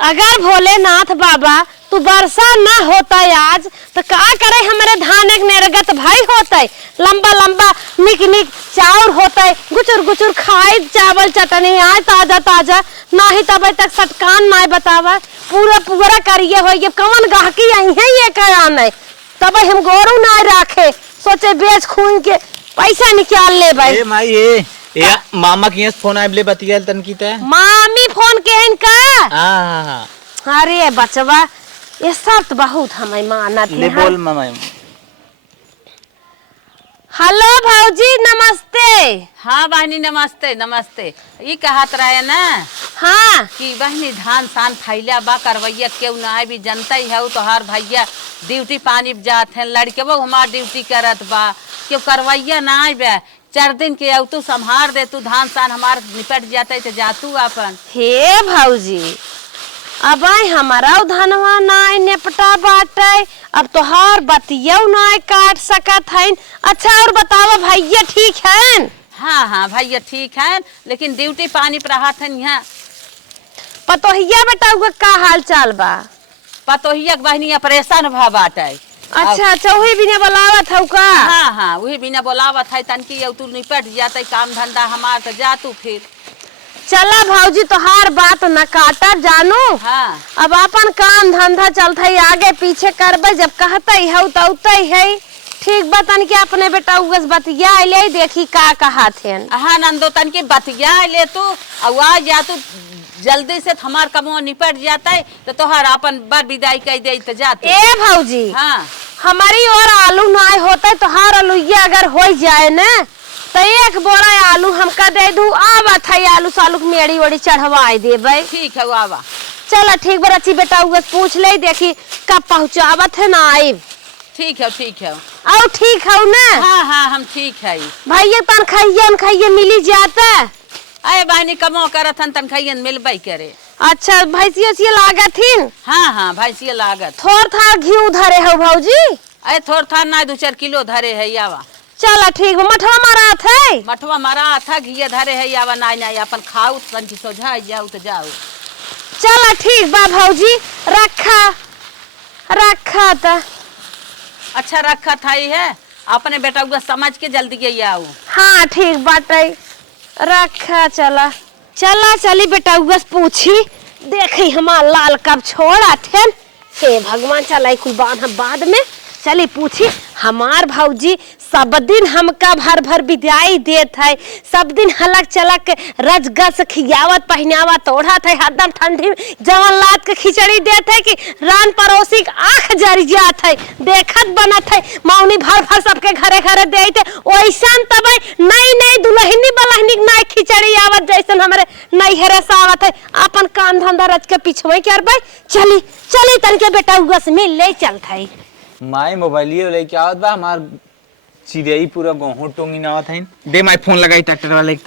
अगर भोलेनाथ बाबा तू वर्षा ना होता आज तो का करे हमारे धान एक निर्गत भाई होता लंबा लंबा निक निक चाउर होता गुचुर गुचुर खाए चावल चटनी आए ताजा ताजा ना ही तब तक सटकान ना बतावा पूरा पूरा करिए हो ये कवन गाहकी आई है ये क्या नहीं तब हम गोरू ना रखे सोचे बेच खून के पैसा निकाल ले भाई। ए माई ए मामा के फोन आइबले बतियाल तन की ते मामी फोन केहन का हां अरे बचवा ये सब तो बहुत हमें मानत ले बोल मामा। हेलो भाऊजी नमस्ते। हाँ बहनी नमस्ते नमस्ते। ये कहत रहे ना हाँ कि बहनी धान सान फैला बा करवैया क्यों ना आए भी जनता ही है तो हर भैया ड्यूटी पानी जात है लड़के वो हमार ड्यूटी करत बा क्यों करवैया ना आए बे 4 दिन के आउ तू संभार दे तू धान सान हमार निपट जाते तो जातू अपन। हे भाऊजी अब हमारा धनवा नाय नेपटा बाटे अब तो हर बतिया नाय काट सकत है। अच्छा और बतावा भैया ठीक है? हाँ हाँ भैया ठीक है लेकिन ड्यूटी पानी पर रहत है यहाँ। पतोहिया बेटा का हाल चाल बा? पतोहिया बहनिया परेशान भा बाटे। अच्छा अच्छा वही बिना बोलावत हौ का? हाँ हाँ वही बिना बोलावत है तनकी तू निपट जाते काम धंधा हमार तो जा तू फिर। चला भाऊजी तो हर बात न काटा जानू। हाँ। अब अपन काम धंधा चलता है आगे पीछे करबे जब कहते है तो है ठीक बतन के अपने बेटा उगस बतिया ले देखी का कहा थे। हाँ नंदो तन की बतिया ले तू आवाज या तू जल्दी से हमार कमो निपट जाता है तो तोहर अपन बार विदाई कह दे तो जाते। ए भाऊजी हाँ हमारी और आलू नाय होता तो हर आलूया अगर हो जाए न तो 1 बोरा आलू हमका दे दू आवत है आलू सालू मेड़ी वड़ी चढ़वाई देबे। ठीक है आवा। चला ठीक बा अच्छी बेटा उगस पूछ ले देखी कब पहुँचावत है ना आई। ठीक है ठीक है। आओ ठीक है ना? हाँ हाँ हम ठीक है। भैया तनखाइया मिली जाता अरे बहनी कमो करत हन तनखाइयन मिलबई करे। अच्छा भैंसिया लागत हिन? हाँ हाँ भैंसिया लागत। थोड़ था घी धरे हो भाऊजी? अरे थोड़ था ना 2-4 किलो धरे है यावा। चला ठीक मठवा मारा थे? मठवा मारा था घी धरे है यावा ना अपन खाऊ तन की सोझा जाऊ तो जाऊ। चला ठीक बा भाऊजी रखा रखा था। अच्छा रखा था ही है अपने बेटा को समझ के जल्दी के आओ। हाँ ठीक बाटे रखा चला चला चली बेटा उगस पूछी देखी हमार लाल कब छोड़ा थे। हे भगवान चला कुल बाद में चली पूछी हमार भाऊजी सब दिन हमका भर भर विदाई देत है सब दिन हलक चलक रजगस खियावत पहनावत ओढ़त है हरदम ठंडी जवन लात के खिचड़ी देत है कि रान पड़ोसी आँख जरी जात है देखत बनत है मौनी भर भर सबके घरे घरे देत है वैसन तब नई नई दुल्हनी बलहनी नई खिचड़ी आवत जैसन हमारे नैहरे से आवत है अपन काम धंधा रच के पिछवे करबे। चली चली तनके बेटा उगस मिल ले चलत है। माई मोबाइलियो लेके आवत बा हमार चिड़ई पूरा गेहूं टोंगी ना आवत है। दे माई फोन लगाई ट्रैक्टर वाले एक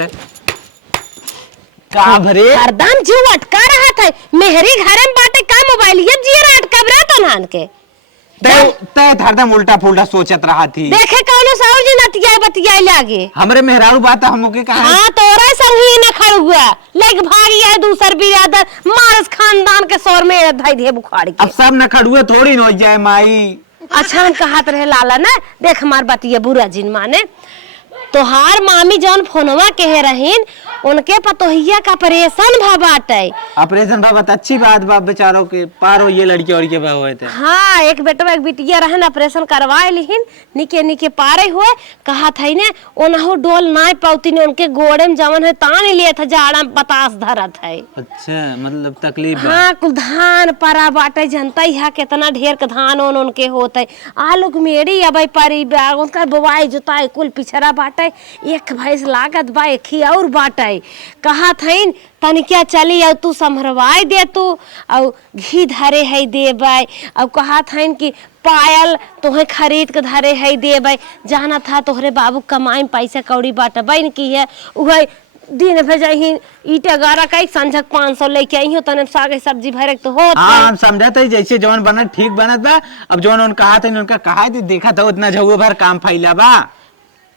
का भरे हरदम जीव अटका रहा था मेहरी घरे में बाटे का मोबाइल ये जीरा अटका रहा तो नान के तय हरदम उल्टा पुल्टा सोचत रहा थी। देखे कौनो साउर जी नतिया बतिया लागे हमरे मेहरारू बात हम के कहा। हां तोरा संगी न खड़ हुआ लेग भागी है दूसर बिरादर मारस खानदान के सौर में भाई दे बुखार के। अब सब न खड़ुए थोड़ी न हो जाए माई। अच्छा हम कहत रहे लाला ना देख हमार बतिया बुरा जिन माने तोहार मामी जौन फोनवा कहे रहीन उनके पतोहिया का ऑपरेशन भा बाटे। ऑपरेशन भा बात अच्छी बात बा बेचारों के पार हो ये लड़की और के भा हुए थे। हाँ एक बेटवा एक बिटिया रहन ऑपरेशन करवाए लिहिन निके निके पारे हुए कहा था ने ओनहु डोल नाय पाउती ने उनके गोड़े में जवन है तान लिए था जाड़ा बतास धरत है। अच्छा मतलब तकलीफ। हाँ कुल धान परा बाटे जनता यहाँ कितना ढेर के धान उनके होते आलू के मेड़ी अब परी उनका बुआई जुताई कुल पिछड़ा बाटे एक भैंस लागत बा एक ही और बाटे कहा थईन तनिका चली और तू संभरवाई दे तू और घी धरे है देबै और कहा थईन कि पायल तोहे खरीद के धरे है देबै जाना था तोहरे बाबू कमाई पैसा कौड़ी बाटबै न की है उहे दिन भेजही ईटा गारा कई संझक 500 लेके आई हो तने सागे सब्जी भरे तो होत। हां हम समझत है जैसे जवन बनत ठीक बनत बा अब जवन उन कहा था उनका कहा देखा था उतना झगो भर काम फैला बा।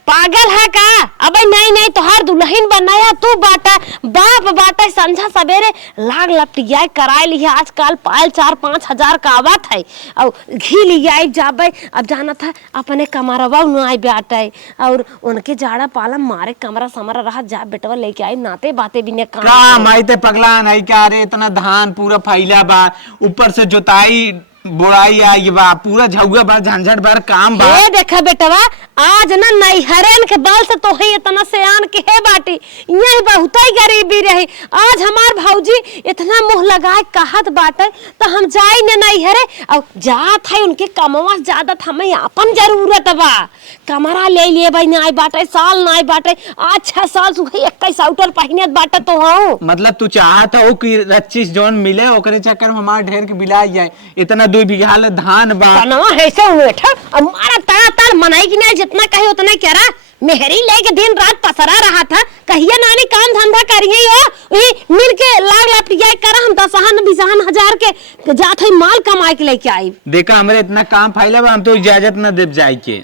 पागल है का? अबे नहीं नहीं, तोहार दुल्हन बनाया तू बाटा, बाप बाटा संझा सवेरे लाग लपटिया कराए लिया। आजकल पायल 4-5 हजार का आवत है और घी लिया जाबे। अब जाना था अपने कमरवा आई बाटे और उनके जाड़ा पाला मारे कमरा समरा रहा जा बेटवा लेके आई नाते बाते भी ने का माइते पगला नहीं क्या रे, इतना धान पूरा फैला बा, ऊपर से जोताई बुराई आई बा, पूरा झुआ बा, झंझट भर काम बा। ए देखा बेटवा, आज ना नैहरन के बाल से तो ही इतना सियान के है बाटी, यही बहुत ही गरीबी रही। आज हमार भौजी इतना मुंह लगाए कहत बाटे तो हम जाई न नैहरे और जात है उनके कमवा ज्यादा था, हमें अपन जरूरत बा। कमरा ले लिए भाई नाई बाटे, साल नाई बाटे, आज 6 साल सुखी 21 आउटर पहिनत बाटे तो हूं। मतलब तू चाहत हो कि 25 जोन मिले ओकरे चक्कर में हमार ढेर के बिलाई जाए। इतना 2 बीघा ले धान बा कनवा ऐसे उठा हमारा तार मनाई की नहीं, जितना कहे उतना कह रहा। मेहरी लेके दिन रात पसरा रहा था, कहिए नानी काम धंधा करिए हो, वही मिल के लाग लपटिया करा। हम 10-20 हजार के जात है माल कमाए के लेके आई। देखा हमरे इतना काम फैला बा, हम तो इजाजत न देव जाए के।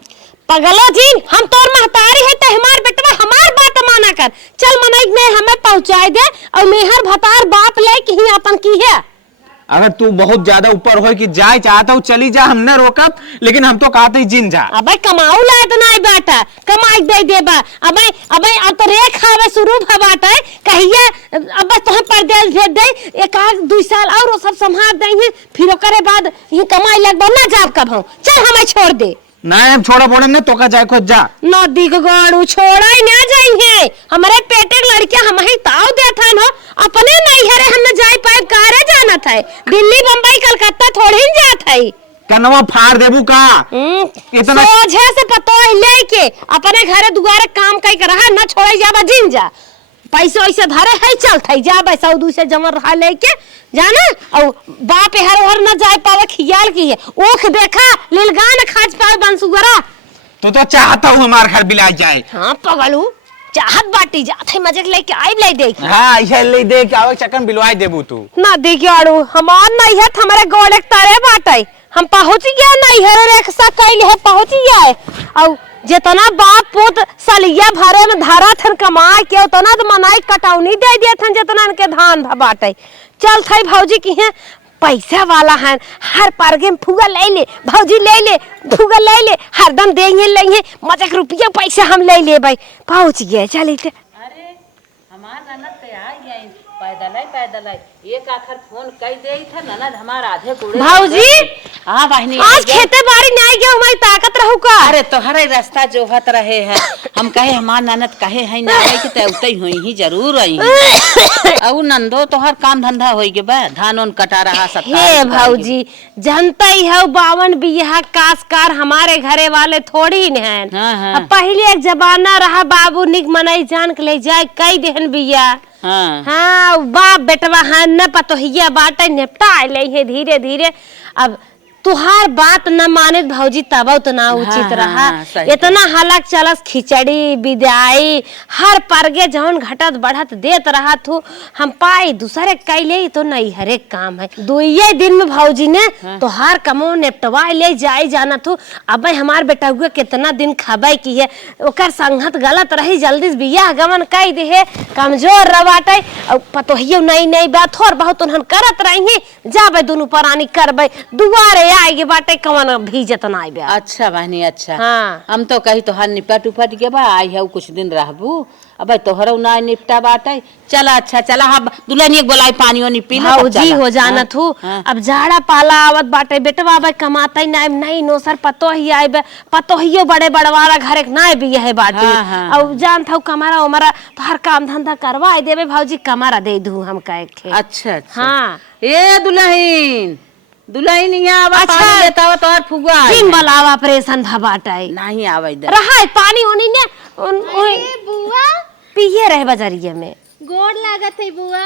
पगलो जी, हम तोर महतारी है तो हमार बेटवा हमार बात माना कर। चल मनाई में हमें पहुंचाए दे और मेहर भतार बाप ले कि ही अपन की है। अगर तू बहुत ज्यादा ऊपर हो कि जाए चाहता हूँ चली जा, हम न रोकब, लेकिन हम तो कहते ही जिन जा। अबे कमाऊ ला तो नहीं बाटा, कमाई दे देबा। अबे अबे अब तो रेख खावे शुरू भा बाटा कहिए। अबे तोहे परदेश भेज दे 1-2 साल और वो सब संभाल देंगे, फिर ओकरे बाद ही कमाई लगबो ना जाब कब हम। चल हमें छोड़ दे। नहीं हम छोड़ा बोले न तो का जाए खुद जा। नदी को गाड़ू छोड़ा ही ना जाएंगे, हमारे पेटे के लड़कियां हम ही ताव देता न, अपने नहीं हरे हम न जाए पाए, कारे जाना था दिल्ली बम्बई कलकत्ता थोड़ी ही जात है। कनवा फाड़ देबू का इतना सोझे से पतो लेके अपने घरे दुआरे काम कई कर रहा न छोड़े जाबा जिन जा। पैसे वैसे धरे है चलत है जा भाई 100-2 से जमा रहा लेके जाना और बाप हर न जाए पावे खियाल की है। ओख देखा लीलगान खाज पावे बंसुगरा। तो चाहता हूँ हमार घर बिलाई जाए। हाँ पगलू चाहत बाटी जात है मजे लेके आई लाई दे। हाँ ऐसा ले दे के आवे चक्कर बिलवाई देबू तू ना देखियो हमार नहीं है, हमारे गोले तारे बाटे हम पहुंच गया नहीं है रे सा कइले है पहुंच गया और जितना बाप पुत सलिया भरे में धारा थन कमाए के उतना तो मनाई कटौनी दे दिया थन जितना इनके धान बाटे। चल थई भौजी की है पैसा वाला है, हर पारगे में फुगा ले ले भौजी ले ले फुगा ले ले, हरदम देंगे लेंगे मजाक रुपया पैसा हम ले ले भाई। पहुंच गए चल। अरे हमार ननद पे आ गई पैदल एक आखिर फोन कई दे था ननद हमार आधे कुड़े भौजी। हां बहनी आज खेते बाड़ी नहीं गए, हमारी ताकत रहू का। अरे तोहरे रास्ता जोहत रहे हैं, हम कहे हमार ननद कहे है ना है कि तौते होई ही जरूर आई औ नंदो तोहर काम धंधा होई के बा, धान उन कटा रहा सब। हे भौजी जानता ही है 52 बियाह कासकार हमारे घरे वाले थोड़ी न हैं। हाँ। अब पहले एक जमाना रहा बाबू निक मनई जान के ले जाए कई देहन बिया। हाँ बाप बेटवा हाँ न पतोहिया बाटे निपटा ले है धीरे धीरे। अब तुहार बात न माने भौजी तब उतना उचित रहा। इतना हालक चलस खिचड़ी विदाई हर परगे जौन घटत बढ़त देत रहा थू, हम पाई दूसरे कैले तो नहीं हरे काम है। 2 दिन में भौजी ने तोहार कमो निपटवा ले जाए जाना थू। अब हमार बेटा हुआ कितना दिन खबे की है, ओकर संगत गलत रही जल्दी बियाह गमन कह दे है, कमजोर रवाटे पतोहियो नहीं बात थोड़ बहुत उन्हन करत रही जाबे दोनों परानी करबे दुआरे आएगी बाटे कवन भीजत ना आइबे। अच्छा बहनी अच्छा। हाँ। हम तो कही तोहर निपट उपट के बा आई है कुछ दिन रहबू, अब तोहरो ना निपटा बाटे। चला अच्छा चला हाँ दुल्हन एक बोलाई पानी वानी पी ले भौजी हो जाना थू। अब जाड़ा पाला आवत बाटे बेटवा भाई कमाता ही नहीं नो सर पतो ही आइबे पतोहियो बड़े बड़वारा घरे ना भी है बाटे। अब जान था कमारा उमरा तो हर काम धंधा करवा देबे भौजी कमारा दे दू हम कह के। अच्छा हाँ ए दुल्हन यहाँ आवा अच्छा। पानी देता हो तोहर फुगा दिन बलावा ऑपरेशन भबाटाई नहीं आवे दे रहा पानी ओनी ने बुआ पिए रहे बाजारिया में। गोड़ लागत है बुआ।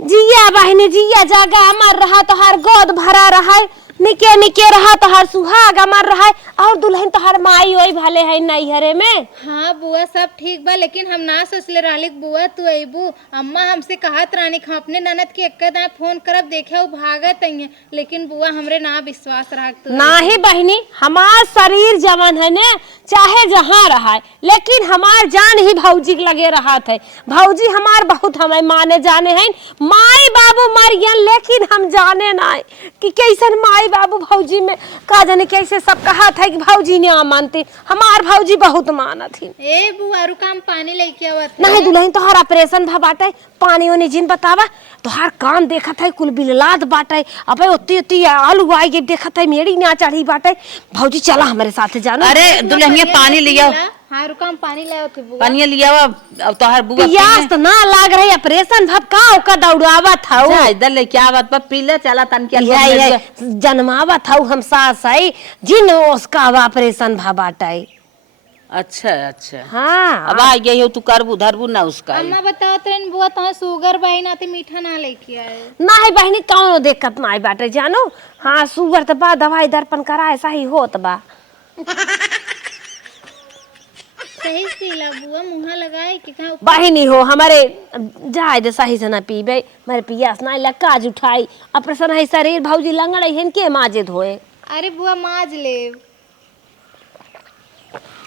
जिया बहनी जिया जागा हमार रहा तो हर गोद भरा रहा निके निके रहा तोहार सुहाग अमर रहा और दुल्हन तोहार माई ओई भले है नैहरे में। हाँ बुआ सब ठीक बा, लेकिन हम ना सोचले रहली बुआ तू अबू। अम्मा हमसे कहत रानी हम अपने ननद के एक दाएं फोन करब देखे वो भागत है, लेकिन बुआ हमरे ना विश्वास रहा तू। नाही बहनी, हमार शरीर जवन है ने चाहे जहाँ रहा है, लेकिन हमार जान ही भौजी के लगे रहा है। भौजी हमार बहुत हमें माने जाने हैं, माई बाबू मरियन, लेकिन हम जाने ना कि कैसन माई बाबू भौजी में का जाने कैसे सब कहा था कि भौजी ने मानती, हमार भौजी बहुत मानत थी। ए बुआ रुका हम पानी लेके आवत नहीं दुल्हन तोहार ऑपरेशन भा बाटे, पानी ओनी जिन बतावा तोहार कान देखा था कुल बिललाद बाटे। अबे ओती ओती आलू आई के देखा था मेरी ना चढ़ी बाटे। भौजी चला हमारे साथ जानो। अरे दुल्हनिया पानी लिया। हाँ रुका हम पानी ले आवत बुआ। पानी लिया अब तोहार बुआ पियास तो ना लाग रही, ऑपरेशन भब का ओका दौड़ावा था जा इधर ले क्या बात पर पीले चला तन के जन्मावा था हम सास आई जिन उसका ऑपरेशन भा बाटे। अच्छा अच्छा हाँ अब आ गई हो तू करबू धरबू ना उसका। अम्मा बताओ तो बुआ तो शुगर बही ना मीठा ना लेके आए। नहीं बहनी कौनो दिक्कत ना बाटे जानो। हाँ शुगर तो बा दवाई दर्पण करा ऐसा ही होत बा। सही पीला बुआ मुँह लगाए कि कहाँ बहनी हो हमारे जाए दे सही से ना पीबे, मेरे पियास ना लग काज उठाई ऑपरेशन है शरीर भौजी लंगड़ है के माजे धोए। अरे बुआ माज ले।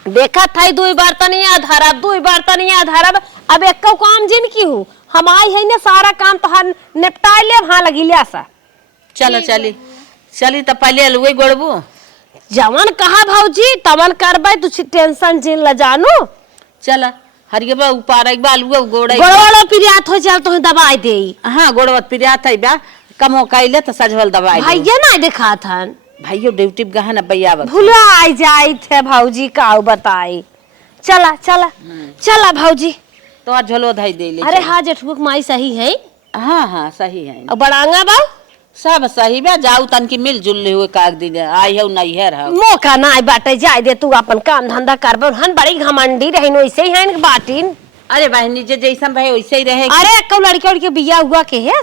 देखा था दो बर्तनिया धरब दो बर्तनिया धरब, अब एक काम जिन की हूँ हम आई है ना सारा काम तो हम निपटा ले। हाँ लगी लिया सा चलो चली चली तो पहले अलुए गोड़बू जवन कहा भौजी तवन करबे, तू टेंशन जिन ल जानू। चला हरिये बा ऊपर एक बाल हुआ गोड़ा गोड़ो पिरियात हो चल तो दवाई दे। हाँ गोड़वत पिरियात है बा कम हो काइले तो सजवल दवाई भैया ना देखा था भाइयो ड्यूटी गहन भैया भुला जाई थे भौजी का बताई। चला चला चला भौजी तो झोलो धाई दे ले। अरे हाँ जेठबुक माई सही है। हाँ हाँ सही है और बड़ांगा बा सब सही बा जाऊ तन की मिल जुल हुए काग दिन आई है नहीं है रहा मौका ना बाटे जाए दे तू अपन काम धंधा करबो हन बड़ी घमंडी रहिन वैसे ही है बाटिन। अरे बहनी जे जैसन भाई वैसे ही रहे। अरे कौ लड़के उड़के बिया हुआ के है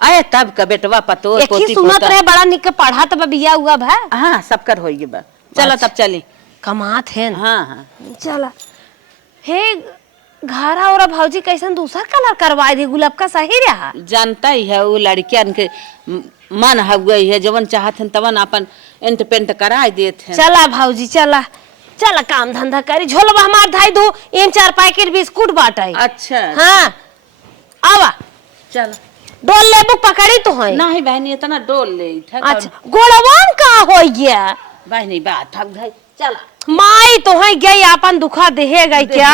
अरे तब का बेटवा पतो एक ही सुनत रहे बड़ा निक पढ़ा तब बिया हुआ भा। हाँ सब कर होई बा चलो तब चली कमात है। हाँ हाँ चला हे घरा और भौजी कैसन दूसरा कलर करवाए दे गुलाब का सही रहा। जानता ही है वो लड़कियन के मन हो गई है जवन चाहत तवन अपन एंट पेंट करा देते हैं। चला भौजी चला चला काम धंधा करी झोलवा हमार धाई दो इन 4 पैकेट बिस्कुट बाटाई। अच्छा हाँ आवा चल डोल ले बुक पकड़ी तो है नहीं बहनी इतना डोल ले। अच्छा गोड़वान का हो गया बहनी बात थक गई चला माई तो है गई अपन दुखा देहे गई क्या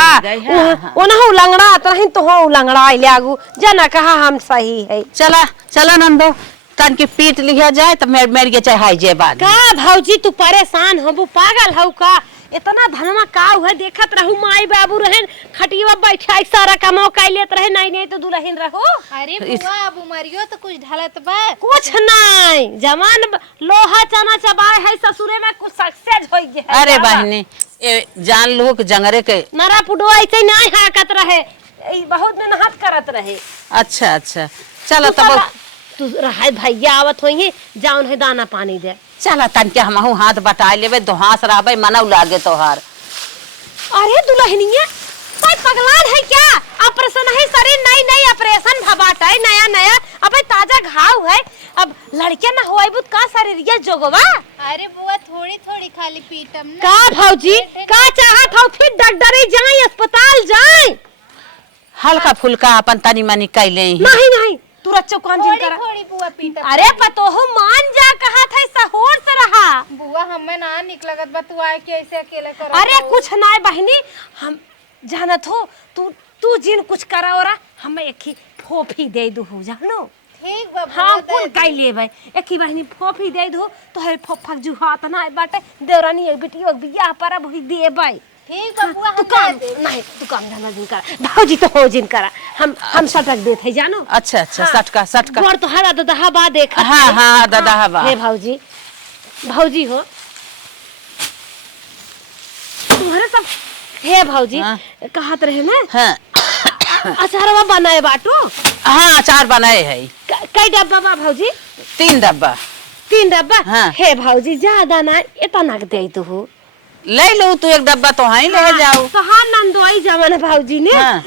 ओनहु लंगड़ा तरही तो हो लंगड़ा लागू जना कहा हम सही है। चला चला नंदो तन की पीट लिया जाए तो मेर के चढ़ाई जाए बाद का भौजी तू परेशान हो पागल हो का इतना धनमा का हुआ देखत रहू माई बाबू रहन खटिया बैठा सारा कमाओ काई लेत रहे नहीं तो दुल्हन रहो। अरे बुआ अब उमरियो तो कुछ ढलत बा कुछ नहीं जवान लोहा चना चबाए है ससुरे में कुछ सक्सेस हो गया। अरे बहनी जान लो कि जंगरे के नरा पुडो ऐसे नहीं हाकत रहे बहुत मेहनत करत रहे। अच्छा अच्छा चलो तब तू रहा भैया आवत होई जाऊन है दाना पानी दे। चला तन के हमहू हाथ बटा लेबे दोहास रहबे मनौ लागे तोहार। अरे दुल्हनिया कोई पगलान है क्या? ऑपरेशन है शरीर नई नई ऑपरेशन भबाटा है नया नया अबे ताजा घाव है अब लड़के ना होई बुत का शरीर ये जोगवा। अरे बुआ थोड़ी थोड़ी खाली पीटम ना का भौजी का चाहत हो फिर डॉक्टरी जाए अस्पताल जाए हल्का फुल्का अपन तनी मनी कैले नहीं नहीं तू रच्चो कौन जिन करा थोड़ी बुआ पीटम। अरे पतोहू मान जा कहा था सहूर से रहा बुआ हमें ना निक लगत बा तू आए के ऐसे अकेले करो। अरे कुछ ना बहनी हम जानत हो तू जिन कुछ करा और हमें एक ही फोफी दे दू जानो। ठीक बा हाँ कुल काई ले भाई एक ही बहनी फोफी दे दो तो है फोफक जुहात ना बाटे देवरानी एक बेटी एक बियाह पर अब ही दे भाई। ठीक बा बुआ तू काम नहीं तू काम धंधा जिन करा भौजी तो हो जिन करा हम सटक देते है जानो। अच्छा अच्छा सटका सटका गोड़ तो हरा दहा बा देखा। हाँ हाँ दादा हवा हे भौजी भौजी हो तुम्हारे सब हे भौजी कहत रहे ना। हाँ अचारवा बनाए बाटो। हाँ अचार बनाए है कई डब्बा बा भौजी? 3 डब्बा। 3 डब्बा हाँ। हे भौजी ज्यादा ना इतना दे दो। ले लो तू एक डब्बा तो हाई ले जाओ। कहाँ नंदोई जमाना भौजी ने हाँ।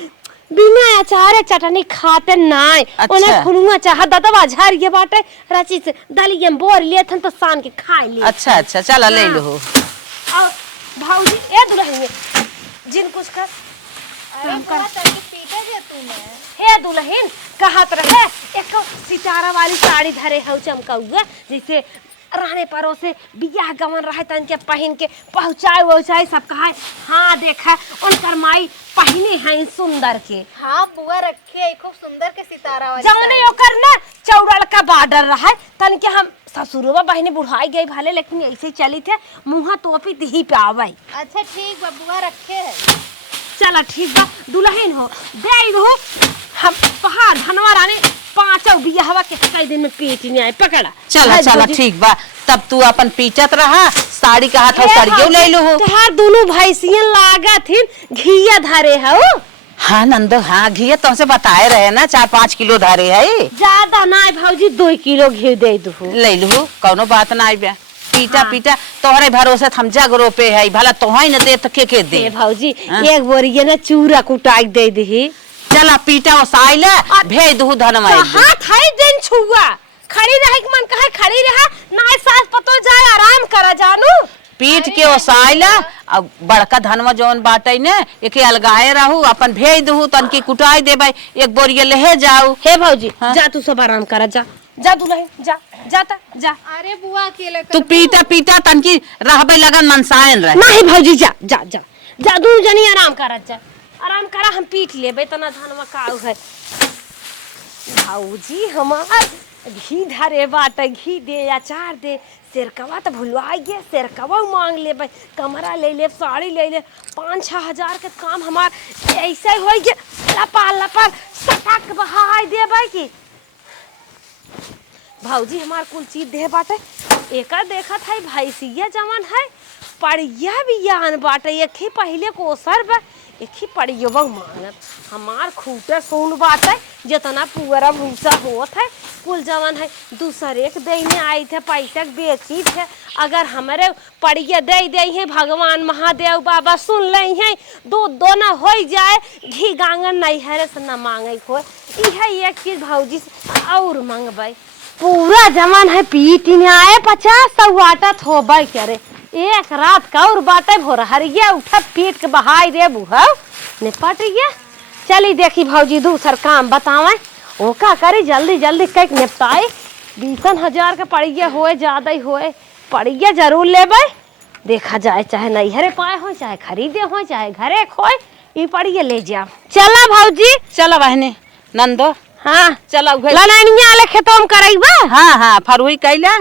बिना अचार चटनी खाते नाय। अच्छा। ओने खुनुआ चाह ददवा झारिए बाटे राची से दलिए में बोर लेथन तो सान के खाई ले। अच्छा अच्छा चला ले लो। और भौजी ए दुल्हन जिन कुछ कर अरे बुआ तनी पीटे जे तूने। हे दुल्हन कहत रहे एक सितारा वाली साड़ी धरे हौ चमकौआ जैसे रहने परो से बियाह गवन रहे तन के पहन के पहुंचाए सब कहा हाँ देखा उनकर माई पहने हैं सुंदर के। हाँ बुआ रखे है खूब सुंदर के सितारा वाली जौने ओकर ना चौड़ल का बॉर्डर रहा तन के हम ससुरवा बहने बुढ़ाई गई भाले लेकिन ऐसे ही चली थे मुँह टोपी दही पे आवे। अच्छा ठीक बा बुआ रखे है। चला ठीक बा दुल्हन हो दे दो हम पहाड़ धनवा रानी 5 बियाहवा के कई दिन में पेट नहीं आए पकड़ा। चला चला ठीक बा तब तू अपन पीटत रहा साड़ी का हाथ सड़ियो ले लो। तोहार दोनों भैंसियन लागत हिन घिया धरे हो। हाँ नंदो हाँ घी तुमसे बताए रहे ना 4-5 किलो धरे है। ज्यादा ना भौजी 2 किलो घी दे दो। ले लो कौनो बात ना बे पीटा पीटा तोहरे भरोसे हम जग रोपे है भला तोहई न दे तो के दे। भौजी एक बोरिया ना चूरा कुटाई दे दी। चला पीटा ओ साइले भेज दहु धनमा। हाथ है दिन छुआ खड़ी रहे के मन कहे खड़ी रहा ना सास पतो जाए आराम करा जानू। पीट के ओ साइले अब बड़का धनमा जौन बाटे ने एके अलगाए रहू अपन भेज दहु तन की कुटाई देबे एक बोरिया ले जाऊ। हे भौजी हाँ? जा तू सब आराम करा जा जा दुल्हन जा जाता जा। अरे बुआ अकेले तू पीटा पीटा तन की रहबे लगन मनसायन रहे। नहीं भौजी जा जा जा जा दू जनी आराम करा जा आराम करा हम पीट लेबे तना धनवा काऊ है। भौजी हमार घी धरे बाटे घी दे अचार दे सेरकवा तो भुलवा गे सेरकवा मांग लेबे कमरा ले ले साड़ी ले ले 5-6 हजार के काम हमार ऐसे हो गे लपा लपा सटक बहाई देबे की। भौजी हमार कुल चीज दे बाटे एकर देखत है भैंसिया जवन है पड़िया बियान बाटे एक ही पहले कोसर बा एक ही पड़ियो मांगत हमार खूटे सुन बाटे जितना पूरा भूसा होत है कुल जवन है दूसरे के देने आई थे पैसा बेची थे अगर हमारे पड़िया दे दे हैं भगवान महादेव बाबा सुन ले हैं दो न हो जाए घी गांगन नहीं है से न मांगे को यह एक चीज भौजी से और मांगबे पूरा जमान है पीट नहीं आए 50-100 वाटा थोबे करे एक रात का और बाटे भोर हरिया उठा पीट के बहाई रे बुहा निपट गया। चली देखी भौजी दूसर काम बतावे ओका करे जल्दी जल्दी कई निपटाए 20,000 का पड़िया होए ज्यादा ही होए पड़िया जरूर लेबे देखा जाए चाहे नहीं हरे पाए हो चाहे खरीदे हो चाहे घरे खोए ये पड़िया ले जा। चला भौजी चला बहने नंदो हाँ चला लननिया आले खेतों करैबा। हाँ हाँ फरुई कैला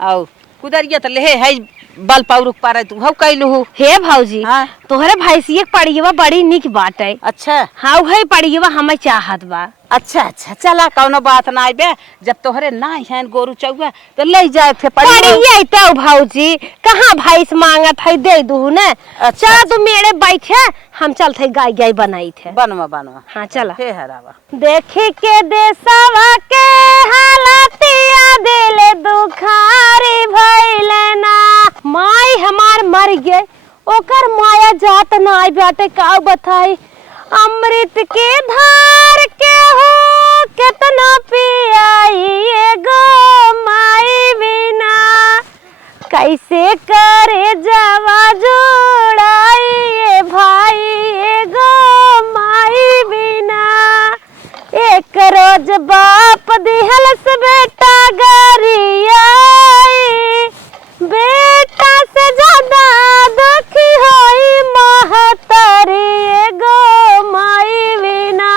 और कुदरिया तो ले है बल पाउरुक पारे तू हव कैलू। हे भौजी हाँ? तोहरे भैंसिया पड़ियवा बड़ी निक बाटे। अच्छा हाँ वही पड़ियवा हमें चाहत बा। अच्छा अच्छा चला कौनो बात ना बे जब तोहरे ना है गोरु चौवा तो ले जाए थे पड़िया तो भौजी कहाँ भैंस मांगत है दे दू ने। अच्छा। चल तू मेरे बैठे हम चलते गाय गाय बनाई थे। बनवा बनवा हाँ चला हे हरावा देखी के देसवा के हालतिया दिल दुखारी भइले ना माई हमार मर गए ओकर माया जात ना बाटे का बताई अमृत के धार के हो कितना पियाई गो माई बिना कैसे करे जवा जोड़ाई भाई गो माई बिना एक रोज बाप दिहल से बेटा गरियाई बेटा से ज्यादा दुखी होई महतारी गो माई बिना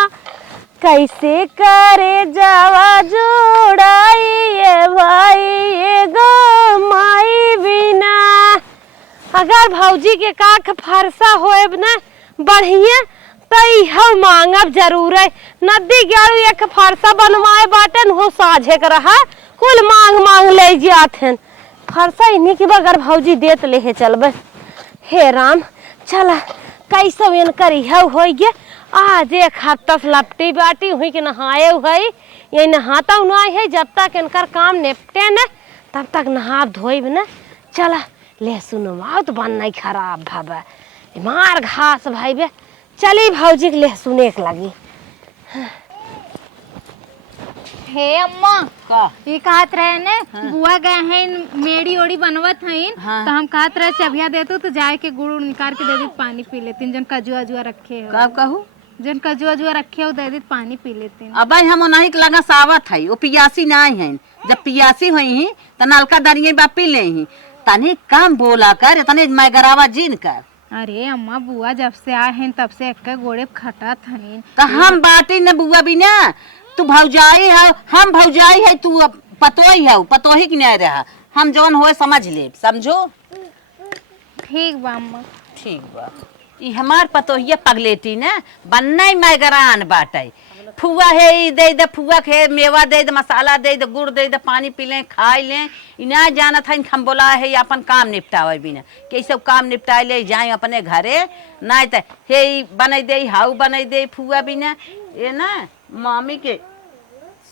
कैसे करे जावा जोड़ाई भाई गो माई बिना। अगर भौजी के काख फरसा होए ना बढ़िया तई हम मांगब जरूर है नदी गयारू एक फरसा बनवाए बाटन हो साझे कर रहा कुल मांग मांग ले जाथन फरसा इन्हीं के बगैर भौजी देत ले है चलबे। हे राम चला कैसे वेन करी है हो गए आज एक हफ्ता लपटी बाटी हुई कि नहाए हुई ये नहाता ना है जब तक इनकर काम निपटे न तब तक नहा धोइब ना। चला लहसुन माओ तो बन नहीं खराब भाबा मार घास भाई बे। चली भौजी के लहसुन एक लगी। हे अम्मा का ये कहत रहे ने बुआ गए हैं मेड़ी ओड़ी बनवत हईन। हाँ। तो हम कहत रहे चबिया देतू तो जाए के गुड़ उड़ निकाल के दे दी पानी पी लेती। जन कजुआ जुआ रखे हो कब कहू जन कजुआ जुआ रखे हो दे दी पानी पी लेती। अब हम नहीं लगा सावत है वो पियासी नहीं है। जब पियासी हुई ही तो नलका दरिये बा पी ले ही तनी कम बोला कर तनी मैं गरावा जीन कर। अरे अम्मा बुआ जब से आए हैं तब से एक गोड़े खटत हईन। तो हम बाटी न बुआ भी ना तू भौजाई है हम भौजाई है तू पतोही है पतोही की नहीं रहा हम जौन होए समझ ले समझो। ठीक बा अम्मा। ठीक बा ई हमार पतोहिया पगलेटी ना बनना ही मैगरान बाटे। फुआ है ई दे दे फुआ के मेवा दे दे मसाला दे दे गुड़ दे दे पानी पी लें खाई लें इना जाना था हम बोला है अपन काम निपटावे बिना के सब काम निपटाए ले जाए अपने घरे नहीं तो हे बना दे हाउ बना दे फुआ बिना ये ना मामी के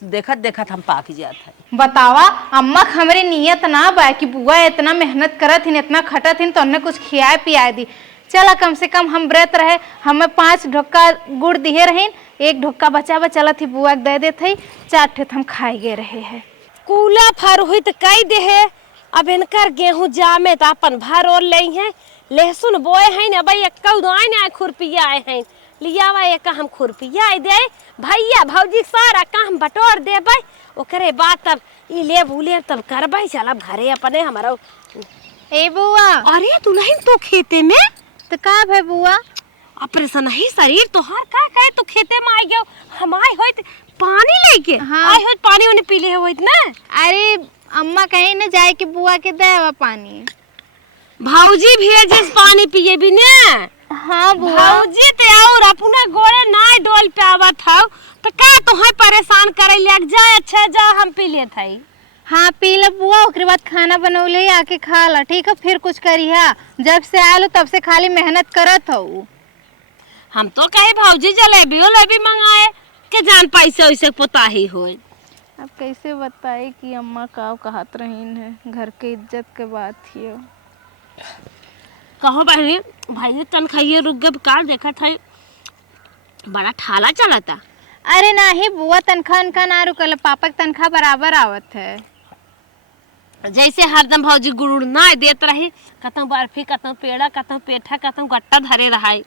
देखत देखत हम पाक जात है। बतावा अम्मा हमरे नियत ना बा कि बुआ इतना मेहनत करत हिन इतना खटत हिन तो उन्हें कुछ खियाए पियाए दी। चला कम से कम हम व्रत रहे हमें 5 ढोक्का गुड़ दिए रहीन 1 ढोक्का बचा चला थी बुआ के दे देते 4 ठे हम खाए गे रहे है। कूला फर हुई तो कई दे है। अब इनकर गेहूं जामे तो अपन भर और ले हैं लहसुन बोए हैं अब एक ना खुरपिया आए हैं लियावा एक हम खुरपिया दे भैया भौजी सारा काम बटोर देबै ओकरे बाद तब ई लेब उ लेब तब करबै चलब घरे अपने हमारा। ए बुआ अरे तू नहीं तो खेते में तो का भे बुआ ऑपरेशन ही शरीर तोहार का करे तू खेते में आई गयो हम आए होइत पानी लेके। हाँ। आई होइत पानी उन्हें पी ले होइत ना। अरे अम्मा कहीं न जाए कि बुआ के देवा पानी भौजी भेजिस पानी पिए भी ना। हाँ बुआ भौजी ते और अपना गोरे ना डोल पे आवत हौ तो का तोहे परेशान करे लग जाए। अच्छा जा हम पी लेत हई। हाँ पी ल बुआ ओकरे बाद खाना बनौले आके खा ला ठीक है फिर कुछ करिहा। जब से आलो तब से खाली मेहनत करत हो। हम तो कहे भौजी जलेबी वलेबी मंगाए के जान पैसे वैसे पोताही होए। अब कैसे बताए कि अम्मा का कहत रहीन है घर के इज्जत के बात थी। कहो बहनी भाई तन खाइए रुक गए कार देखा था बड़ा ठाला चला था। अरे नहीं बुआ तनखा उनका ना रुकल पापा की तनख्वाह बराबर आवत है। जैसे हरदम भौजी गुड़ ना देत रहे कतौ बर्फी कतौ पेड़ा कतौ पेठा कतौ गट्टा धरे रहाई।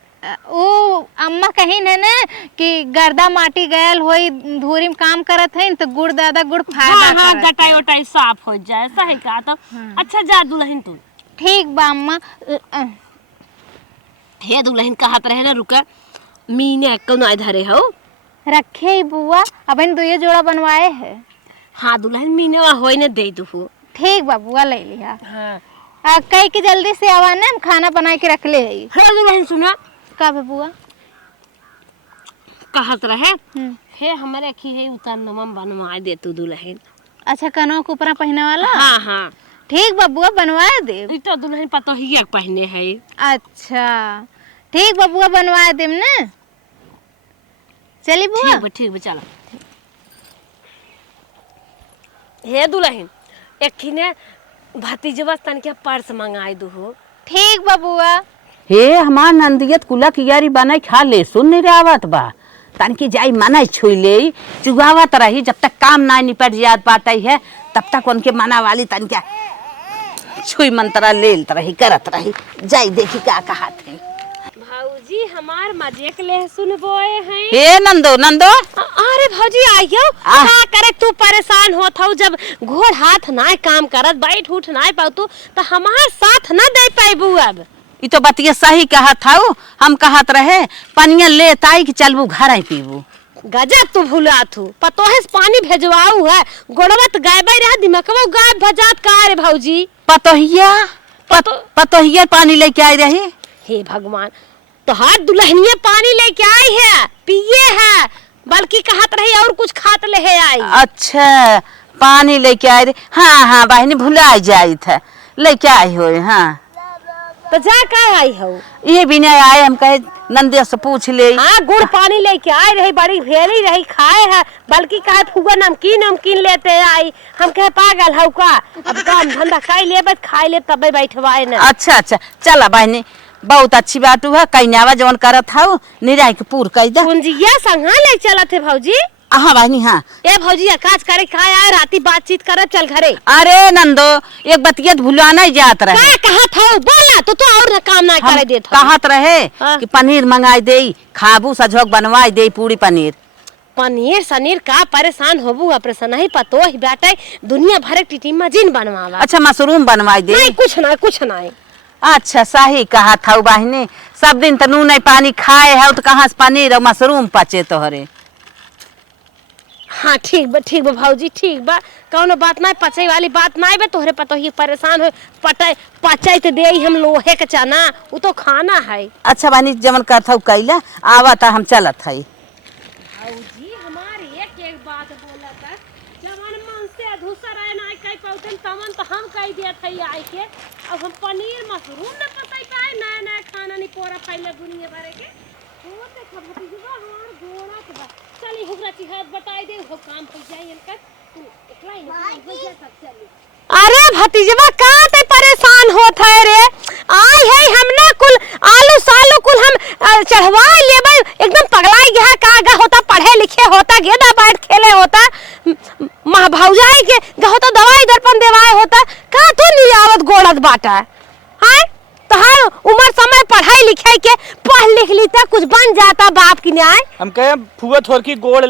ओ अम्मा कहीं न ना कि गर्दा माटी गयल होई धूरी में काम करत है तो गुड़ दादा गुड़ फायदा हाँ, हाँ, करत गटाई वटाई साफ हो जाए सही कहा तो। अच्छा जा दुल्हन तू ठीक बा अम्मा। हे दुल्हन कहत रहे ना रुका मीने को ना धरे हो रखे ही बुआ अब इन 2 जोड़ा बनवाए है। हाँ दुल्हन मीने होई ने दे दू। ठीक बा बुआ ले लिया। हाँ कई के जल्दी से आवा ना हम खाना बना के रख ले है। हे दुल्हन सुना का बे बुआ कहत रहे हे हमारे की है उतार नमम बनवा दे तू दुल्हन। अच्छा कनो के ऊपर पहने वाला हाँ हाँ ठीक बा बुआ बनवा दे। ई तो दुल्हन पता ही एक पहने है। अच्छा ठीक बा बुआ बनवा देम ना। चली बुआ ठीक बा चलो। हे दुल्हन एक थी ने भतीजवा तन के पर्स मंगाई दू हो। ठीक बा बुआ। हे हमार नंदियत कुला कियारी बनाई खा ले सुन नहीं आवत बा तन की जाई मना छुई ले चुगावत रही जब तक काम ना निपट जात बाटई है तब तक उनके मना वाली तन क्या छुई मंत्रा लेत रही करत रही जाई देखी का कहत है। भौजी हमार मजे के लहसुन बोए हैं। हे नंदो नंदो अरे भौजी आइयो का करे तू परेशान होत हो जब घोड़ हाथ ना काम करत बैठ उठ ना पाऊ तो हमार साथ ना दे पाइबू। अब ई तो बतिया सही कहत थाऊ हम कहत रहे पनिया ले ताई कि चलबू घर आई पीबू। गजब तू भुला थू पतोहे से पानी भेजवाऊ है गोड़वत गायबे रहा दिमागवा गायब भजात का रे भौजी। पतोहिया पानी लेके आई रही। हे भगवान तो हाथ दुल्हनिया पानी लेके आई है पिए है बल्कि कहत रही और कुछ खात ले है आई। अच्छा पानी लेके आई रही। हाँ हाँ बहनी भुला जाई था लेके आई हो। हाँ तो जा का आई हो? ये भी नहीं आए, हम कहे नंदे से पूछ ले। हाँ गुड़ पानी लेके आए रही, बड़ी भेली रही खाए है, बल्कि कहे फुआ नमकीन नमकीन लेते आई। हम कहे पागल हौ का, अब काम धंधा खाई लेबे खाई ले तबे बैठवाए ना। अच्छा अच्छा चला बहनी, बहुत अच्छी बात हुआ। कन्यावा जवन करत हूँ निराई के पूर कह दे। कुंजिया संगा ले चलत है भौजी। हाँ बहनी हाँ। ए भौजी काज करे खाए आए, राती बातचीत करब चल घरे। अरे नंदो एक बतियत भुलाना जात रहे। का कहत हो बोला तो तू और काम ना करे देत हो। कहत रहे हाँ। कि पनीर मंगाई दे, खाबू सजोग बनवाई दे पूरी पनीर। पनीर सनीर का परेशान होबू, ऑपरेशन ही पतो ही बेटे दुनिया भर के टिटिमा जिन बनवावा। अच्छा मशरूम बनवाई दे। नहीं कुछ ना। अच्छा सही कहा था बहनी, सब दिन तो नून नहीं पानी खाए है तो कहाँ से पनीर और मशरूम पचे तोहरे। हाँ ठीक बा भौजी ठीक बा, कौनो बात नहीं, पचे वाली बात नहीं बे। तोहरे पतो ही परेशान हो पचे तो दे हम लोहे के चना, वो तो खाना है। अच्छा बहनी जमन कहता कैला आवा था हम चलत है। भौजी हमारी एक बात बोला था, जवन मन से अधूसर आए ना कई पौधन तमन तो हम कह दिया था आई के। अब हम पनीर मशरूम न पताई पाए, नया खाना नहीं पोरा पहले दुनिया भरे के वो ते खबती जुबा हमार गोड़ा के बा। चली हुकरा चिहात बताई दे हो काम हो जाए इनका, तू एकला ही नहीं हो जा सब चली। अरे भतीजवा का ते परेशान होत है रे, आई है हमने कुल आलू सालू कुल हम चढ़वा लेबे, एकदम पगलाई गया का होता, पढ़े लिखे होता, गेदा बैठ खेले होता, मां भौजाई के होता, दवाई दर्पण देवाए होता, का तू नहीं आवत गोड़त बाटा है। तोहार उम्र समय पढ़ाई लिखाई के पढ़ लिख लीता कुछ बन जाता बाप की न्याय। हम कहे फुआ थोड़ की गोड़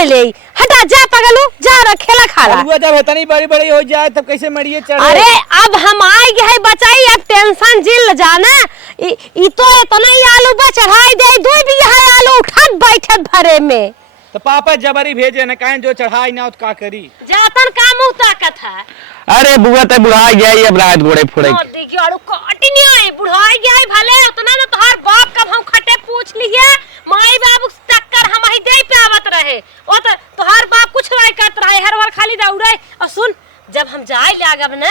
ले हटा जा पगलू जा रखेला खाला। फुआ जब इतनी बड़ी बड़ी हो जाए तब कैसे मरिए चढ़े। अरे अब हम आए गए बचाई, अब टेंशन जिल जाना। ई तो इतना ही आलू बा चढ़ाई दे, दो भी यहाँ आलू उठत बैठत भरे में। तो पापा जबरी भेजे न कहें जो चढ़ाई ना तो का करी। जातन का मुंह ताकत है। अरे बुआ तो बुढ़ा गया अब रात घोड़े फोड़े। देखियो आलू काटी नहीं आए, बुढ़ाई गया है भले उतना ना तोहार बाप कब हम खटे पूछ लिए, माई बाबू टक्कर हम ही दे पे आवत रहे। ओ तो तोहार बाप कुछ नहीं करत रहे, हर बार खाली दौड़े। और सुन जब हम जाए लागब ना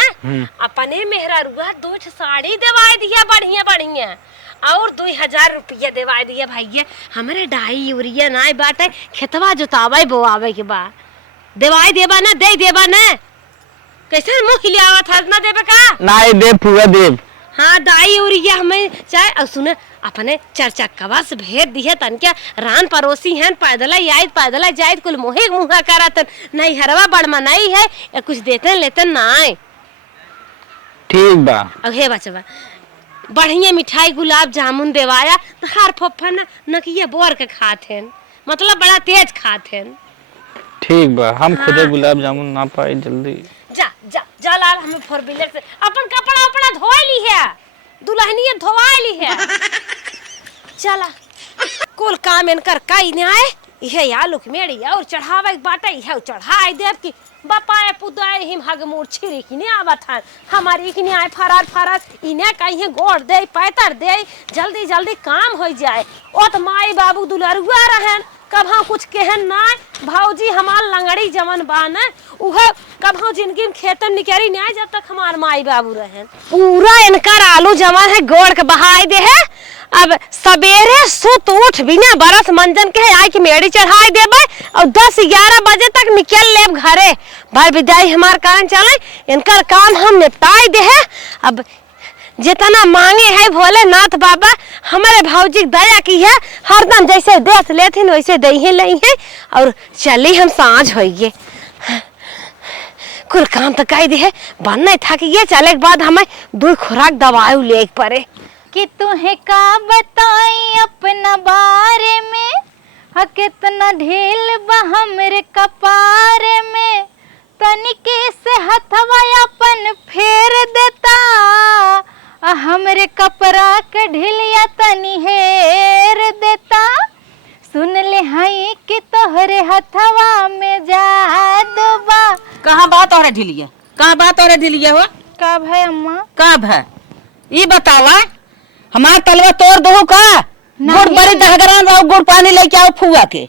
अपने मेहरा रुआ 2 साड़ी देवाई दिया बढ़िया बढ़िया, और 2000 रुपया देवा दिया भैया। हमारे डाई यूरिया ना बाटे, खेतवा जोतावे बोआवे के बा, देवाई देबा ना दे देबा ना। कैसे मुंह खिलियावा था ना देबे का ना दे फुआ देव। हाँ दाई यूरिया हमें चाहे। और सुने अपने 4 चक्कवा से भेज दिए तन क्या रान पड़ोसी हैं, पैदल आयत पैदल जायत कुल मोहे मुहा करत नहीं, हरवा बड़मा नहीं है या कुछ देते लेते ना। ठीक बा। अब हे बचवा बढ़िया मिठाई गुलाब जामुन देवाया तो हर फप्फा ना नकिया बोर के खाते, मतलब बड़ा तेज खाते। ठीक बा, हम हाँ। खुदे गुलाब जामुन ना पाए जल्दी। जा जा जा लाल हमें 4 व्हीलर से अपन कपड़ा उपड़ा धोए ली है, दुल्हनिया धोवाए ली है। चला कुल काम इनकर कई न आए, इहे आलू के मेड़ी और चढ़ावे के बाटे इहे चढ़ाई देव की बापाए पुदाए हिम हग मूर छिरी की ने आवत है। हमारी की ने आए फरार इने कहीं गोड़ दे पैतर दे, जल्दी जल्दी काम हो जाए। ओ त माई बाबू दुलरुआ रहन, कभा कुछ कहन ना। भौजी हमार लंगड़ी जमन बान उहे कभा जिंदगी में खेतन निकरी नहीं, जब तक हमार माई बाबू रहन। पूरा इनकर आलू जमन है, गोड़ के बहाई दे है। अब सवेरे सुत उठ बिना बरस मंजन के आई कि मेड़ी चढ़ाई देबे और 10-11 बजे तक निकल लेब घरे। भाई विदाई हमार कारण चले, इनकर काम हम निपटाई दे है। अब जितना मांगे है भोलेनाथ बाबा हमारे भौजी दया की है, हरदम जैसे देख लेथिन वैसे दे ही लई है। और चली हम सांझ होइए, कुल काम तो कह दी है, बनने था कि ये चले के बाद हमें 2 खुराक दवाई ले पड़े। कि तुम्हें का बताई अपना बारे में, कितना ढील बा हमरे कपारे में, तनिके से हथवा अपन फेर देता, हमरे कपड़ा के ढिलिया तनी हेर देता। सुन ले हई कि तोहरे हथवा में जादू बा। कहाँ बात और ढिलिया, कहाँ बात और ढिलिया हो? कब है अम्मा? कब है ये बतावा, हमार तलवा तोड़ दो का? गुड़ बड़ी दहगरान गुड़ पानी लेके आओ फुआ के।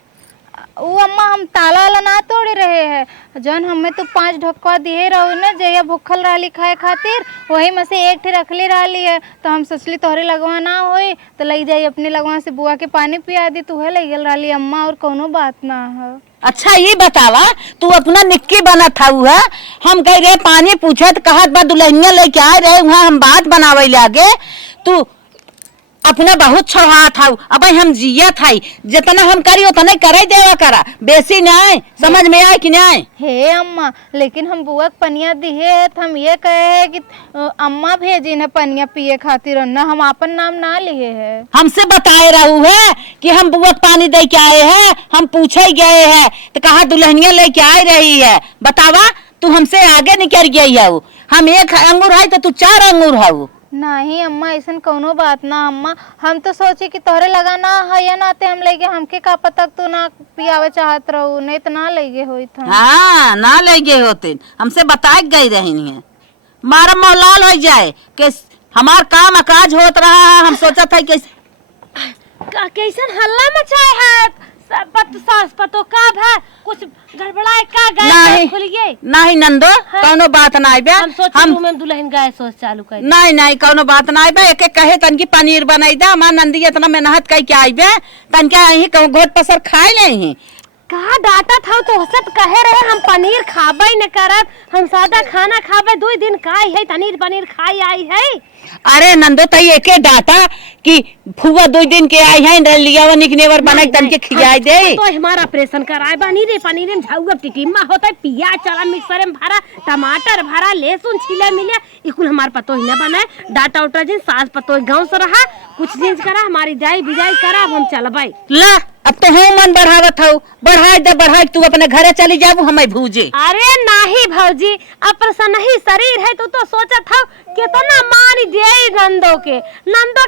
वो अम्मा हम ताला वाला ना तोड़े रहे हैं जौन हमें तो 5 ढक्का दिए रहो ने जया भूखल रहली खाए खातिर वही में से एक ठे रखले रहली है तो हम सोचली तोहरे लगवा ना होई तो लई जाई अपने लगवा से बुआ के पानी पिया दी तू है ले गेल रहली अम्मा और कोनो बात ना है। अच्छा ये बतावा तू अपना निक्की बना था है हम कह रहे पानी पूछत कहत बा दुल्हनिया लेके आए रहे वहाँ हम बात बनावे लागे तू अपना बहुत छोड़ा था अब हम जिया था जितना हम करी उतना करे देवा करा बेसी नहीं समझ में आए कि नहीं। हे अम्मा लेकिन हम बुआ के पनिया दिए है तो हम ये कहे है कि अम्मा भेजी न पनिया पिए खातिर न हम अपन नाम ना लिए है। हमसे बताए रहू है कि हम बुआ के पानी दे के आए हैं हम पूछे गए हैं तो कहा दुल्हनिया लेके आए रही है बतावा तू हमसे आगे निकल गई है हम 1 अंगूर है तो तू 4 अंगूर है। नहीं अम्मा ऐसा कोनो बात ना अम्मा हम तो सोचे कि तोहरे लगा ना है या नाते हम लेगे हमके का पता तू ना पियावे चाहत रहू नहीं तो ना लेगे होई था। हाँ ना लेगे होते हमसे बताए गई रही है मारा मौलाल हो जाए कि हमार काम काज होत रहा है हम सोचा था कि कैसन हल्ला मचाए है सास पतो का है कुछ गड़बड़ाए का गैस नहीं खुल गई नहीं नंदो कोनो बात नहीं बे हम सोचलू में दुल्हन गैस सोच चालू कर नहीं कोनो बात नहीं बे एक कहे तन की पनीर बनाई दा हमार नंदी इतना मेहनत कई के आई बे तन क्या यही घोट पसर खाए नहीं कहा डाटा था तो सब कहे रहे हम पनीर खाबे न करब हम सादा खाना खाबे 2 दिन खाई है पनीर खाई आई है। अरे नंदो तई एके डाटा कि फुआ 2 दिन के आई है लिया निकनेवर बनाई तन के खियाई दे तो हमारा ऑपरेशन कराए बानी रे पनीर में झाउगा टिटिम्मा होता है प्याज चला मिक्सर में भरा टमाटर भरा लहसुन छिले मिले इकुल हमार पतो ही न बनाए डाटा उटा जिन सास पतो गांव से रहा कुछ दिन करा हमारी जाई बिजाई करा हम चलबाई ला अब तो हम मन बढ़ावत हूँ बढ़ाई तू अपने घरे चली जाबू हमें भूजे। अरे नहीं भौजी ऑपरेशन नहीं शरीर है तो सोचा था कितना मान दे नंदो के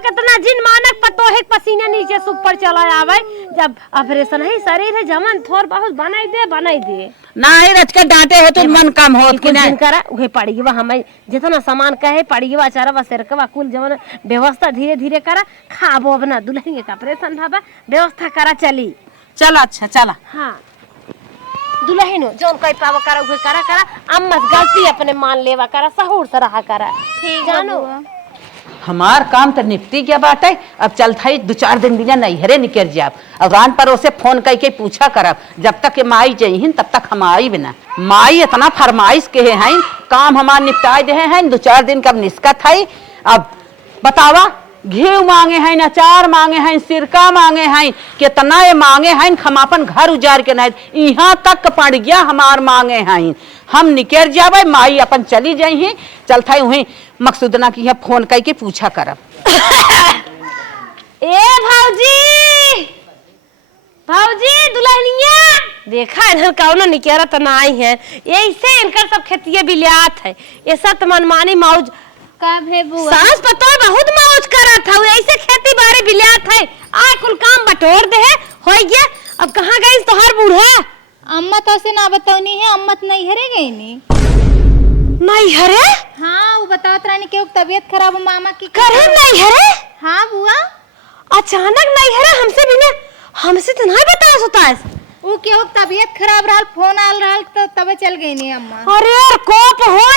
कितना जिन मानक पतो है पसीने नीचे से ऊपर चला आवे जब ऑपरेशन है शरीर है जमन थोड़ बहुत बनाई दे नहीं रच के डांटे हो तो मन कम हो कि नहीं करा उहे पड़ी बा हमें जितना सामान कहे पड़ी बा चारा सरकवा कुल जवन व्यवस्था धीरे धीरे करा खाबो अपना दुल्हन के ऑपरेशन भाबा व्यवस्था करा चली चला अच्छा चला हाँ दुल्हन जोन कई पावा करा उहे करा अम्मा गलती अपने मान लेवा करा सहूर से रहा करा ठीक जानो हमार काम तो निपटी गया बाटे अब चलता ही 2-4 दिन बिना नैहरे निकल जाब और रान पर उसे फोन करके पूछा करब जब तक के माई जइहिन तब तक हम आई बिना माई इतना फरमाइश के हैं काम हमार निपटाए दे हैं 2-4 दिन कब निष्कत है अब बतावा घी मांगे हैं अचार मांगे हैं सिरका मांगे हैं कितना ये मांगे हैं हम अपन घर उजाड़ के नहीं यहाँ तक पड़ गया हमार मांगे हैं हम निकल जावे माई अपन चली जाई चलता है वहीं मकसूदना की फोन करके पूछा करब ए भौजी दुल्हनिया देखा इधर कौनो निकेरा तो ना आई है ऐसे इनकर सब खेतिये बिलियात है ये सब मनमानी मौज का भे बुआ सास पतो बहुत मौज करत है ऐसे खेती बाड़ी बिलियात है आ कुल काम बटोर दे हो गया अब कहां गई तोहार बूढ़ा अम्मा तो से ना बताऊनी है अम्मा तो नहीं हरे गई नहीं हरे हाँ वो बताओ रानी के तबीयत खराब है मामा की करे नहीं हरे हाँ बुआ अचानक नहीं हरे हमसे तो नहीं बता सोता है वो क्यों तबीयत खराब रहा फोन आल रहा तो तब चल गई नहीं अम्मा अरे कोप हो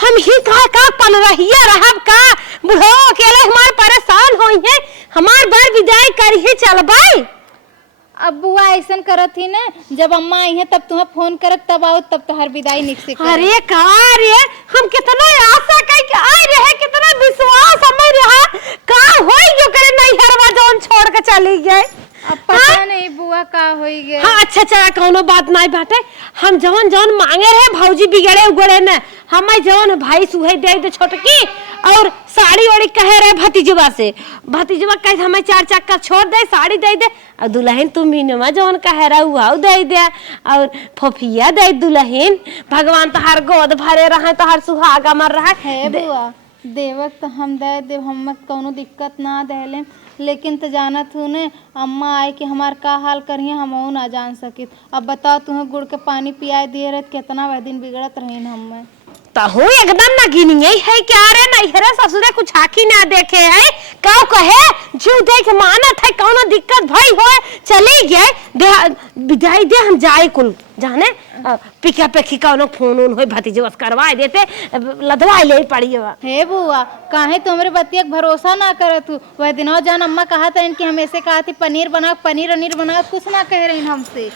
हम ही का पन रहिया रहब का बुढ़ो अकेले हमार परेशान होई है हमार बार विदाई करी है चलबाई अब बुआ ऐसा करत थी ना जब अम्मा आई है तब तुम्हें फोन करब तब आओ तब तोहर विदाई निक से अरे का रे हम कितना आशा कई के आए रहे कितना विश्वास हमें रहा का होई जो करे नहीं हरवा जोन छोड़ के चली गए अब पता नहीं बुआ का होई गए हाँ अच्छा चला कोनो बात नहीं बाटे हम जवन जवन मांगे रहे भौजी बिगड़े उगड़े न हमें जवन भाई सुहे दे छोटकी और साड़ी वाड़ी कहे रहे भतीजवा से भतीजवा कहे हमें 4 चक्कर छोड़ दे साड़ी दे दे और दुल्हन तू मीनवा जवन कहे रहा दे और फोफिया दे दुल्हन भगवान तोहार गोद भरे रहे तोहार सुहागा मर रहा है बुआ देवक तो हम दे देव हम कोनो दिक्कत ना देले लेकिन तो जानत हूँ ने अम्मा आए कि हमार का हाल करिए हम ना जान सकित अब बताओ तुम्हें गुड़ के पानी पियाए दिए रहे कितना वह दिन बिगड़त रही हमें तहु एकदम ना गिनी है क्या रे? नहीं है रे ससुरे कुछ आखी ना देखे है काऊ कहे जीव देख मानत है कौनो दिक्कत भाई होए चली गए दे विदाई दे हम जाए कुल जाने पिका पेखी कौनो फोन उन होए भतीजे बस करवा देते लदवा ले पड़ी बा। हे बुआ काहे तुमरे बतिया के भरोसा ना करत तू? वह दिनों जान अम्मा कहा था इनकी हम ऐसे कहा थी पनीर बना पनीर बना कुछ ना कह रही हमसे।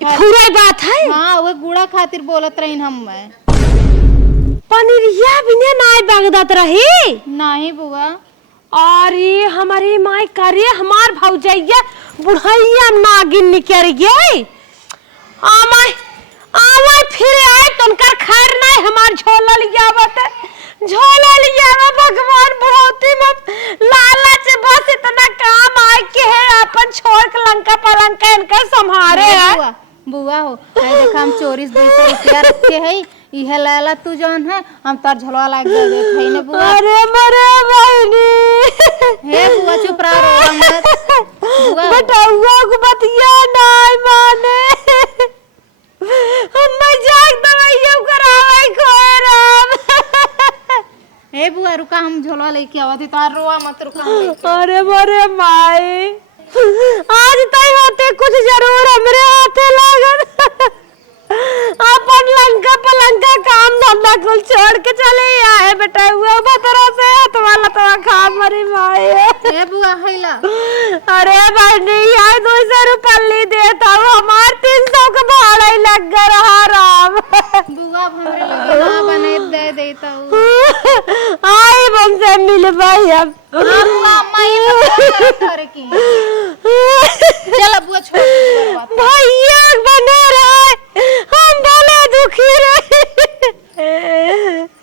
पूरा बात है। हाँ वो गुड़ा खातिर बोलत रही हम मैं पनीरिया बिने नाई बगदत रही नहीं बुआ। अरे हमारी माई करे हमार भौजैया बुढ़ैया नागिन निकल गई आमाय फिर आए तुनकर खैर नहीं हमार झोला लिया भगवान बहुती मत लालच बस इतना काम आए के है अपन छोड़ के लंका पलंका इनका संभारे है। बुआ हो देखा हम 24 रुपया रखे है इहे लाला तू जौन है हम तार झलवा लाग दे देत है ने बुआ। अरे मरे बहनी हे बुआ चुप रहो मत बुआ बताऊंगा को बतिया नहीं माने हम मजाक दवाइयों करावे कोई राम। हे बुआ रुका हम झोला लेके आवा थी तार रोआ मत रुका। अरे मरे माई आज तय होते कुछ जरूर हमरे हाथे लागत अपन लंका पलंका काम धंधा कुल छोड़ के चले आए बेटा हुआ बतरा से तुम्हारा तो खा मरी माई। हे बुआ हैला अरे बहनी यार 200 रुपये देता हूँ हमार 300 का भाड़ा ही लग गया रहा राम। बुआ हमरे लगे ना बने दे देता हूँ आई हमसे मिल भाई अब बुआ अम्मा ये करे की चल बुआ छोड़ भैया बने रहे हम भले दुखी रहे।